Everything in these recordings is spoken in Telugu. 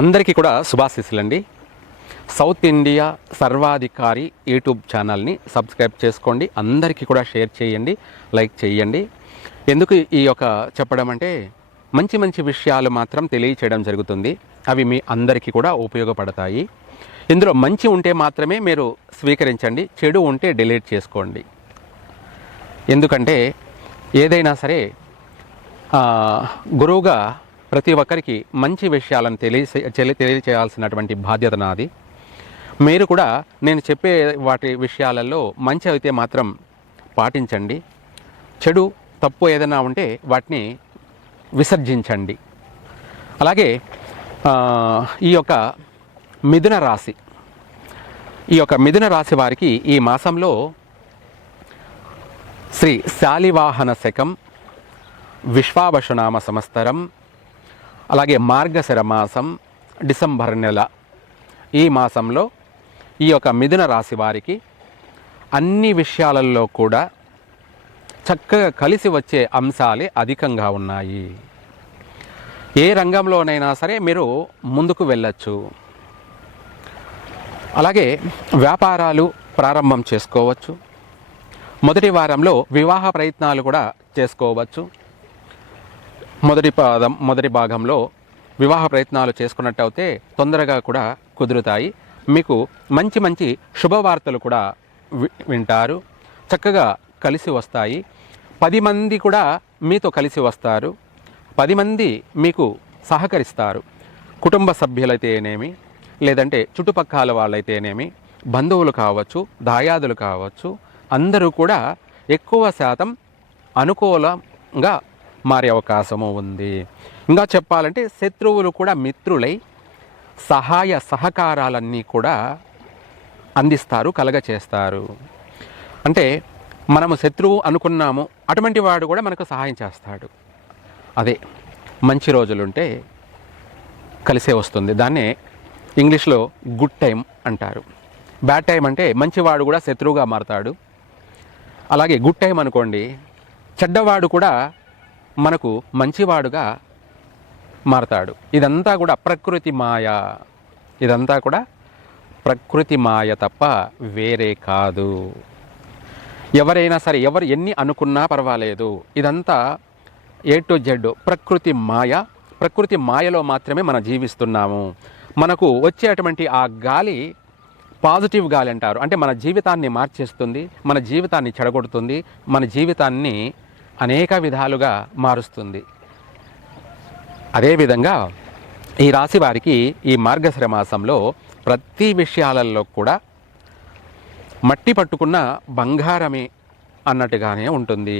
అందరికీ కూడా శుభాశీస్సులండి. సౌత్ ఇండియా సర్వాధికారి యూట్యూబ్ ఛానల్ని సబ్స్క్రైబ్ చేసుకోండి. అందరికీ కూడా షేర్ చేయండి, లైక్ చేయండి. ఎందుకు ఈ యొక్క చెప్పడం అంటే మంచి మంచి విషయాలు మాత్రం తెలియచేయడం జరుగుతుంది. అవి మీ అందరికీ కూడా ఉపయోగపడతాయి. ఇందులో మంచి ఉంటే మాత్రమే మీరు స్వీకరించండి, చెడు ఉంటే డిలీట్ చేసుకోండి. ఎందుకంటే ఏదైనా సరే గురువుగా ప్రతి ఒక్కరికి మంచి విషయాలను తెలియచేయాల్సినటువంటి బాధ్యత నాది. మీరు కూడా నేను చెప్పే వాటి విషయాలలో మంచి అయితే మాత్రం పాటించండి, చెడు తప్పు ఏదైనా ఉంటే వాటిని విసర్జించండి. అలాగే ఈ యొక్క మిథున రాశి వారికి ఈ మాసంలో శ్రీ శాలివాహన శకం, విశ్వావసునామ సంవత్సరం, అలాగే మార్గశిర మాసం, డిసెంబర్ నెల, ఈ మాసంలో ఈ యొక్క మిథున రాశి వారికి అన్ని విషయాలలో కూడా చక్కగా కలిసి వచ్చే అంశాలే అధికంగా ఉన్నాయి. ఏ రంగంలోనైనా సరే మీరు ముందుకు వెళ్ళచ్చు. అలాగే వ్యాపారాలు ప్రారంభం చేసుకోవచ్చు. మొదటి వారంలో వివాహ ప్రయత్నాలు కూడా చేసుకోవచ్చు. మొదటి భాగంలో వివాహ ప్రయత్నాలు చేసుకున్నట్టయితే తొందరగా కూడా కుదురుతాయి. మీకు మంచి మంచి శుభవార్తలు కూడా వింటారు, చక్కగా కలిసి వస్తాయి. 10 మంది కూడా మీతో కలిసి వస్తారు, 10 మంది మీకు సహకరిస్తారు. కుటుంబ సభ్యులైతేనేమి, లేదంటే చుట్టుపక్కల వాళ్ళైతేనేమి, బంధువులు కావచ్చు, దాయాదులు కావచ్చు, అందరూ కూడా ఎక్కువ శాతం అనుకూలంగా మారే అవకాశము ఉంది. ఇంకా చెప్పాలంటే శత్రువులు కూడా మిత్రులై సహాయ సహకారాలన్నీ కూడా అందిస్తారు, కలగచేస్తారు. అంటే మనము శత్రువు అనుకున్నాము, అటువంటి వాడు కూడా మనకు సహాయం చేస్తాడు. అదే మంచి రోజులుంటే కలిసే వస్తుంది. దాన్నే ఇంగ్లీష్లో గుడ్ టైం అంటారు. బ్యాడ్ టైం అంటే మంచివాడు కూడా శత్రువుగా మారతాడు. అలాగే గుడ్ టైం అనుకోండి, చెడ్డవాడు కూడా మనకు మంచివాడుగా మారతాడు. ఇదంతా కూడా ప్రకృతి మాయ తప్ప వేరే కాదు. ఎవరైనా సరే ఎవరు ఎన్ని అనుకున్నా పర్వాలేదు, ఇదంతా A to Z ప్రకృతి మాయలో మాత్రమే మనం జీవిస్తున్నాము. మనకు వచ్చేటువంటి ఆ గాలి పాజిటివ్ గాలి అంటారు. అంటే మన జీవితాన్ని మార్చేస్తుంది, మన జీవితాన్ని చెడగొడుతుంది, మన జీవితాన్ని అనేక విధాలుగా మారుస్తుంది. అదేవిధంగా ఈ రాశి వారికి ఈ మార్గశిర మాసంలో ప్రతి విషయాలలో కూడా మట్టి పట్టుకున్న బంగారమే అన్నట్టుగానే ఉంటుంది.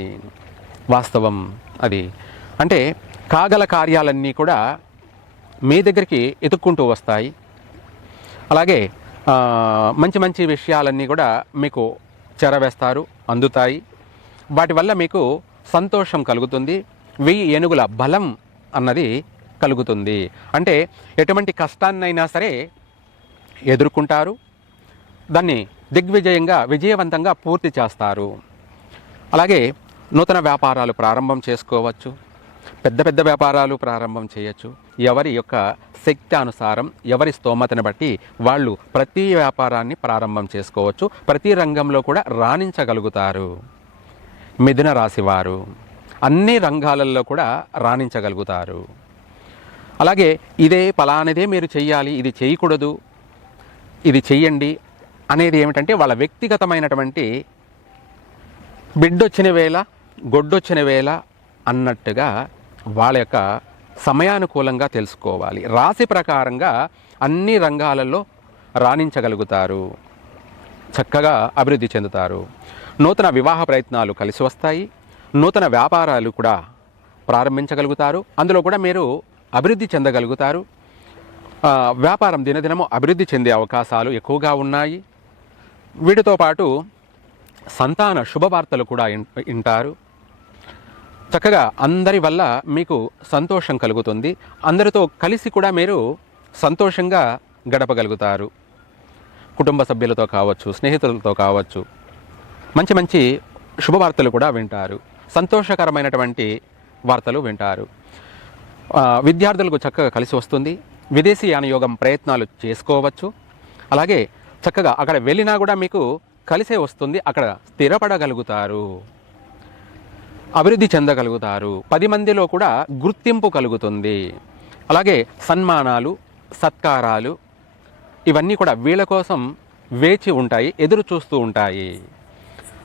వాస్తవం అది. అంటే కాగల కార్యాలన్నీ కూడా మీ దగ్గరికి ఎతుక్కుంటూ వస్తాయి. అలాగే మంచి మంచి విషయాలన్నీ కూడా మీకు చేరవేస్తారు, అందుతాయి. వాటి వల్ల మీకు సంతోషం కలుగుతుంది. 1000 ఏనుగుల బలం అన్నది కలుగుతుంది. అంటే ఎటువంటి కష్టాన్నైనా సరే ఎదుర్కొంటారు, దాన్ని విజయవంతంగా పూర్తి చేస్తారు. అలాగే నూతన వ్యాపారాలు ప్రారంభం చేసుకోవచ్చు, పెద్ద వ్యాపారాలు ప్రారంభం చేయొచ్చు. ఎవరి యొక్క శక్తి అనుసారం, ఎవరి స్తోమతను బట్టి వాళ్ళు ప్రతి వ్యాపారాన్ని ప్రారంభం చేసుకోవచ్చు. ప్రతి రంగంలో కూడా రాణించగలుగుతారు. మిథున రాశి వారు అన్ని రంగాలలో కూడా రాణించగలుగుతారు. అలాగే ఇదే ఫలానిదే మీరు చెయ్యాలి, ఇది చేయకూడదు, ఇది చెయ్యండి అనేది ఏమిటంటే వాళ్ళ వ్యక్తిగతమైనటువంటి బిడ్డొచ్చిన వేళ గొడ్డొచ్చిన వేళ అన్నట్టుగా వాళ్ళ యొక్క సమయానుకూలంగా తెలుసుకోవాలి. రాశి ప్రకారంగా అన్ని రంగాలలో రాణించగలుగుతారు, చక్కగా అభివృద్ధి చెందుతారు. నూతన వివాహ ప్రయత్నాలు కలిసి వస్తాయి. నూతన వ్యాపారాలు కూడా ప్రారంభించగలుగుతారు. అందులో కూడా మీరు అభివృద్ధి చెందగలుగుతారు. వ్యాపారం దినదినము అభివృద్ధి చెందే అవకాశాలు ఎక్కువగా ఉన్నాయి. వీటితో పాటు సంతాన శుభవార్తలు కూడా వింటారు. చక్కగా అందరి వల్ల మీకు సంతోషం కలుగుతుంది. అందరితో కలిసి కూడా మీరు సంతోషంగా గడపగలుగుతారు. కుటుంబ సభ్యులతో కావచ్చు, స్నేహితులతో కావచ్చు, మంచి మంచి శుభవార్తలు కూడా వింటారు. సంతోషకరమైనటువంటి వార్తలు వింటారు. విద్యార్థులకు చక్కగా కలిసి వస్తుంది. విదేశీయాన యోగం ప్రయత్నాలు చేసుకోవచ్చు. అలాగే చక్కగా అక్కడ వెళ్ళినా కూడా మీకు కలిసే వస్తుంది. అక్కడ స్థిరపడగలుగుతారు, అభివృద్ధి చెందగలుగుతారు, 10 మందిలో కూడా గుర్తింపు కలుగుతుంది. అలాగే సన్మానాలు, సత్కారాలు ఇవన్నీ కూడా వీళ్ళ కోసం వేచి ఉంటాయి, ఎదురు చూస్తూ ఉంటాయి.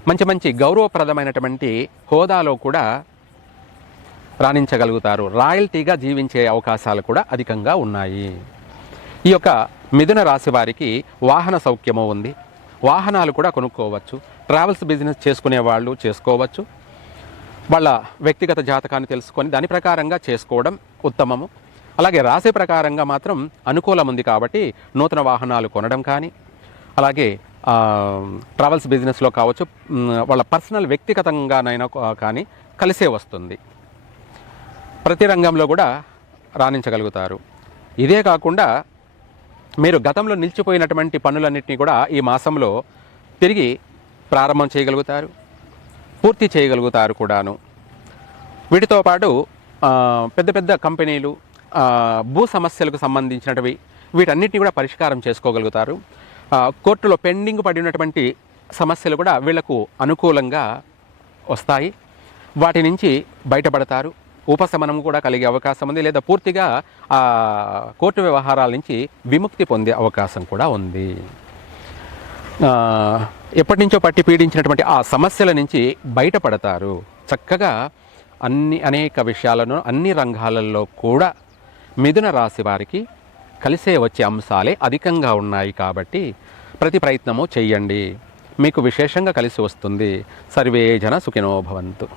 మంచి మంచి గౌరవప్రదమైనటువంటి హోదాలో కూడా రాణించగలుగుతారు. రాయల్టీగా జీవించే అవకాశాలు కూడా అధికంగా ఉన్నాయి. ఈ యొక్క మిథున రాశి వారికి వాహన సౌఖ్యము ఉంది. వాహనాలు కూడా కొనుక్కోవచ్చు. ట్రావెల్స్ బిజినెస్ చేసుకునే వాళ్ళు చేసుకోవచ్చు. వాళ్ళ వ్యక్తిగత జాతకాన్ని తెలుసుకొని దాని ప్రకారంగా చేసుకోవడం ఉత్తమము. అలాగే రాశి ప్రకారంగా మాత్రం అనుకూలం ఉంది కాబట్టి నూతన వాహనాలు కొనడం కానీ, అలాగే ట్రావెల్స్ బిజినెస్లో కావచ్చు, వాళ్ళ పర్సనల్ వ్యక్తిగతంగానైనా కానీ కలిసే వస్తుంది. ప్రతి రంగంలో కూడా రాణించగలుగుతారు. ఇదే కాకుండా మీరు గతంలో నిలిచిపోయినటువంటి పనులన్నింటినీ కూడా ఈ మాసంలో తిరిగి ప్రారంభం చేయగలుగుతారు, పూర్తి చేయగలుగుతారు కూడాను. వీటితో పాటు పెద్ద పెద్ద కంపెనీలు, భూ సమస్యలకు సంబంధించినవి వీటన్నిటిని కూడా పరిష్కారం చేసుకోగలుగుతారు. కోర్టులో పెండింగ్ పడినటువంటి సమస్యలు కూడా వీళ్లకు అనుకూలంగా వస్తాయి. వాటి నుంచి బయటపడతారు. ఉపశమనం కూడా కలిగే అవకాశం ఉంది, లేదా పూర్తిగా కోర్టు వ్యవహారాల నుంచి విముక్తి పొందే అవకాశం కూడా ఉంది. ఎప్పటి నుంచో పట్టి పీడించినటువంటి ఆ సమస్యల నుంచి బయటపడతారు. చక్కగా అనేక విషయాలను అన్ని రంగాలలో కూడా మిథున రాశి వారికి కలిసే వచ్చే అంశాలే అధికంగా ఉన్నాయి కాబట్టి ప్రతి ప్రయత్నము చెయ్యండి, మీకు విశేషంగా కలిసి వస్తుంది. సర్వే జన సుఖినో భవంతు.